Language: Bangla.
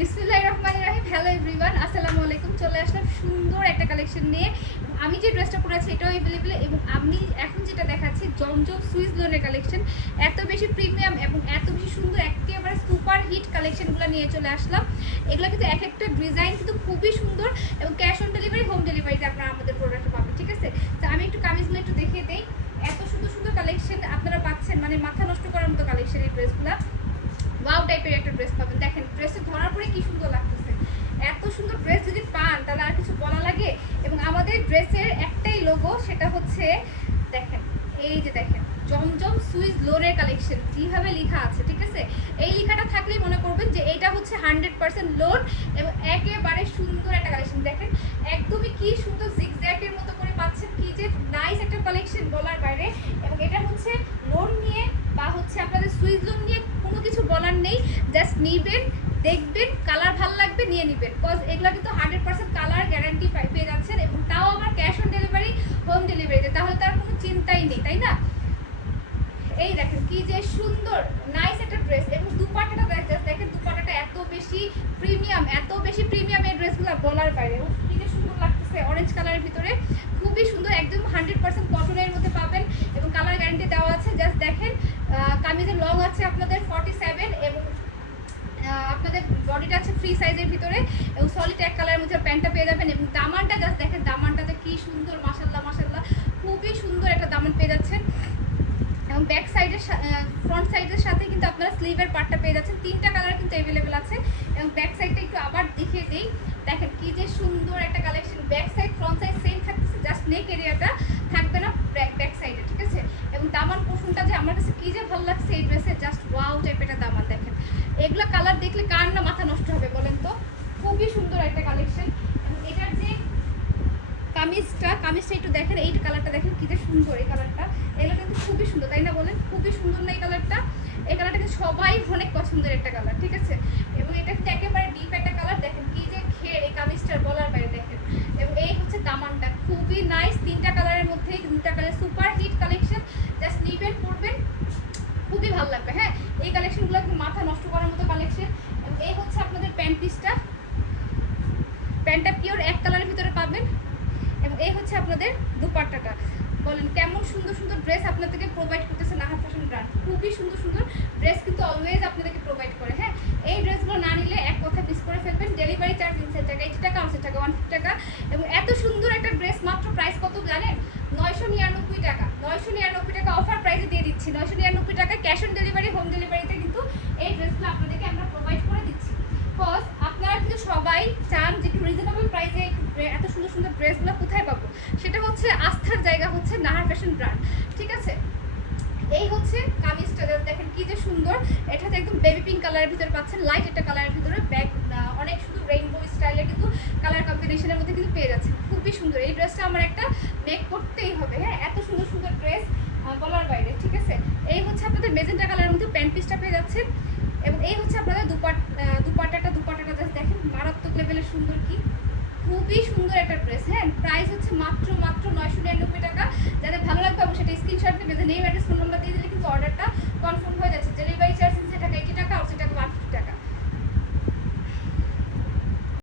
বিসমুল্লাহ রহমান রাহিম। হ্যালো এভরিওয়ান আসসালামু আলাইকুম। চলে আসলাম সুন্দর একটা কালেকশন নিয়ে। আমি যে ড্রেসটা পরে এটাও অ্যাভেলেবেল এবং আমি এখন যেটা দেখাচ্ছি, জমজম সুইস লোনের কালেকশন এত বেশি প্রিমিয়াম এবং এত বেশি সুন্দর, একেবারে সুপার হিট কালেকশনগুলো নিয়ে চলে আসলাম। এগুলো কিন্তু এক একটা ডিজাইন কিন্তু খুবই সুন্দর এবং ক্যাশ অন ডেলিভারি হোম ডেলিভারিতে আপনারা আমাদের প্রোডাক্ট পাবেন, ঠিক আছে? তো আমি একটু কামিজগুলো একটু দেখিয়ে দিই। এত সুন্দর সুন্দর কালেকশন আপনারা পাচ্ছেন মানে মাথা নষ্ট করার মতো কালেকশন এই ড্রেসগুলো ওয়াও টাইপের একটা ড্রেস পাবেন দেখেন ড্রেসে ধরার পরে সুন্দর লাগতেছে। এত সুন্দর ড্রেস যদি পান, তাহলে আর কিছু বলা লাগে? এবং আমাদের ড্রেসের একটাই লোগো সেটা হচ্ছে, দেখেন, এই যে দেখেন, জমজম সুইস লোনের কালেকশন যেভাবে লেখা আছে, ঠিক আছে? এই লেখাটা থাকলেই মনে করবেন যে এইটা হচ্ছে হান্ড্রেড পার্সেন্ট লোন এবং একেবারে সুন্দর একটা কালেকশন দেখেন, একদমই কি সুন্দর জিগজ্যাকের মতো করে পাচ্ছেন, কি যে নাইস একটা কালেকশন বলার বাইরে। এবং এটা হচ্ছে লোন নিয়ে বা হচ্ছে আপনাদের সুইস লোন নিয়ে কোনো কিছু বলার নেই জাস্ট নিবেন দেখবেন কালার ভালো লাগবে, নিয়ে নেবেন। বিকজ এগুলো কিন্তু হান্ড্রেড পার্সেন্ট কালার গ্যারান্টি পেয়ে যাচ্ছেন এবং তাও আমার ক্যাশ অন ডেলিভারি হোম ডেলিভারিতে তাহলে তার কোনো চিন্তাই নেই, তাই না? এই দেখেন কি যে সুন্দর নাইস একটা ড্রেস এবং দুপাটাটা দেখেন দেখেন দুপাটাটা এত বেশি প্রিমিয়াম এত বেশি প্রিমিয়াম এই ড্রেসগুলো বলার বাইরে। কি যে সুন্দর লাগতেছে অরেঞ্জ কালারের ভিতরে। খুবই সুন্দর, একদম হান্ড্রেড পার্সেন্ট কটনের মধ্যে পাবেন এবং কালার গ্যারান্টি দেওয়া আছে জাস্ট দেখেন আহ, কামিজের লং আছে আপনাদের ফর্টি সেভেন এবং আহ, আপনাদের বডিটা আছে ফ্রি সাইজের ভিতরে, এবং সলিড এক কালারের মধ্যে প্যান্টটা পেয়ে যাবেন, এবং দামানটা জাস্ট দেখেন, দামানটাতে কি সুন্দর মাসাল্লাহ মাসাল্লাহ খুবই সুন্দর একটা দামান পেয়ে যাচ্ছেন। এবং ব্যাক সাইডের ফ্রন্ট সাইডের সাথে কিন্তু আপনারা স্লিভের পার্টটা পেয়ে যাচ্ছেন। তিনটা কালার কিন্তু অ্যাভেলেবেল আছে। এবং ব্যাক সাইডটা একটু আবার দেখিয়ে দিই। দেখেন, কি যে সুন্দর একটা collection back side front side same থাকতেছে জাস্ট নেক এরিয়াটা থাকবে না ব্যাক সাইডে ঠিক আছে? এবং দামান পোষণটা যে আমার কাছে কী যে ভালো লাগছে, এই ড্রেসের জাস্ট ওয়াও টাইপের দামান দেখেন। এগুলো কালার দেখলে কার না মাথা নষ্ট হবে বলেন তো খুবই সুন্দর একটা কালেকশন এবং এটার যে কামিজটা কামিজটা একটু দেখেন এই কালারটা দেখেন কি যে সুন্দর এই কালারটা এগুলো কিন্তু খুবই সুন্দর, তাই না বলেন? খুবই সুন্দর না এই কালারটা এই কালারটা কিন্তু সবাই অনেক পছন্দের একটা কালার ঠিক আছে? এবং এটা কিন্তু একেবারে ডিপ একটা কালার দেখেন কি যে ঘের, এই কামিজটার বলার বাইরে দেখেন। এবং এই হচ্ছে দামানটা, খুবই নাইস তিনটা কালারের মধ্যে তিনটা colour super hit collection just নিবেন, পরবেন, খুবই ভালো লাগবে হ্যাঁ? এই কালেকশনগুলো মাথা নষ্ট করার মতো কালেকশন এবং এই হচ্ছে আপনাদের প্যান্ট পিসটা প্যান্টটা পিওর এক কালারের ভিতরে পাবেন এবং এই হচ্ছে আপনাদের দুপাট্টাটা। বলেন, কেমন সুন্দর সুন্দর ড্রেস আপনাদেরকে প্রোভাইড করতেছে নাহা ফ্যাশন ব্র্যান্ড খুবই সুন্দর সুন্দর ড্রেস কিন্তু অলওয়েজ আপনাদেরকে প্রোভাইড করে হ্যাঁ? এই ড্রেসগুলো না নিলে এক কথা পিস করে ফেলবেন ডেলিভারি চার্জ ইনসেট টাকা, এইটি টাকা আনসেট টাকা ওয়ান টাকা এবং এত সুন্দর একটা ড্রেস মাত্র প্রাইস কত জানেন? নয়শো নিরানব্বই টাকা। নয়শো নিরানব্বই টাকা অফার প্রাইসে দিয়ে দিচ্ছি। নয়শো নিরানব্বই টাকা ক্যাশ অন ডেলিভারি হোম ডেলিভারিতে কিন্তু এই ড্রেসগুলো আপনাদেরকে আমরা প্রোভাইড করে দিচ্ছি। বিকজ আপনারা কিন্তু সবাই চান যে একটু রিজনেবল প্রাইসে এত সুন্দর সুন্দর ড্রেসগুলো কোথায় পাবো। সেটা হচ্ছে আস্থার জায়গা হচ্ছে নাহার ফ্যাশন ব্র্যান্ড ঠিক আছে? এই হচ্ছে কামিজটা দেখেন কি যে সুন্দর। এটাতে একদম বেবি পিঙ্ক কালারের ভিতরে পাচ্ছেন লাইট একটা কালারের ভিতরে ব্যাগ অনেক সুন্দর রেইনবো স্টাইলের কিন্তু কালার কম্বিনেশনের মধ্যে কিন্তু পেয়ে যাচ্ছেন। খুবই সুন্দর। এই ড্রেসটা আমার একটা মেক করতেই হবে হ্যাঁ? এত সুন্দর সুন্দর ড্রেস বলার বাইরে, ঠিক আছে? এই হচ্ছে আপনাদের মেজেন্টা কালারের মধ্যে প্যান্ট পিসটা পেয়ে যাচ্ছেন। এবং এই হচ্ছে আপনাদের দুপাট দুপাটাটা দুপাটাটা দেখেন, মারাত্মক লেভেলের সুন্দর কি খুবই সুন্দর একটা ড্রেস হ্যাঁ? প্রাইস হচ্ছে মাত্র মাত্র নয়শো নিরানব্বই টাকা। যাদের ভালো লাগবে অবশ্যই স্ক্রিনশট দেবে নেই। অ্যাড্রেস ফোন নাম্বার দিয়ে দিলে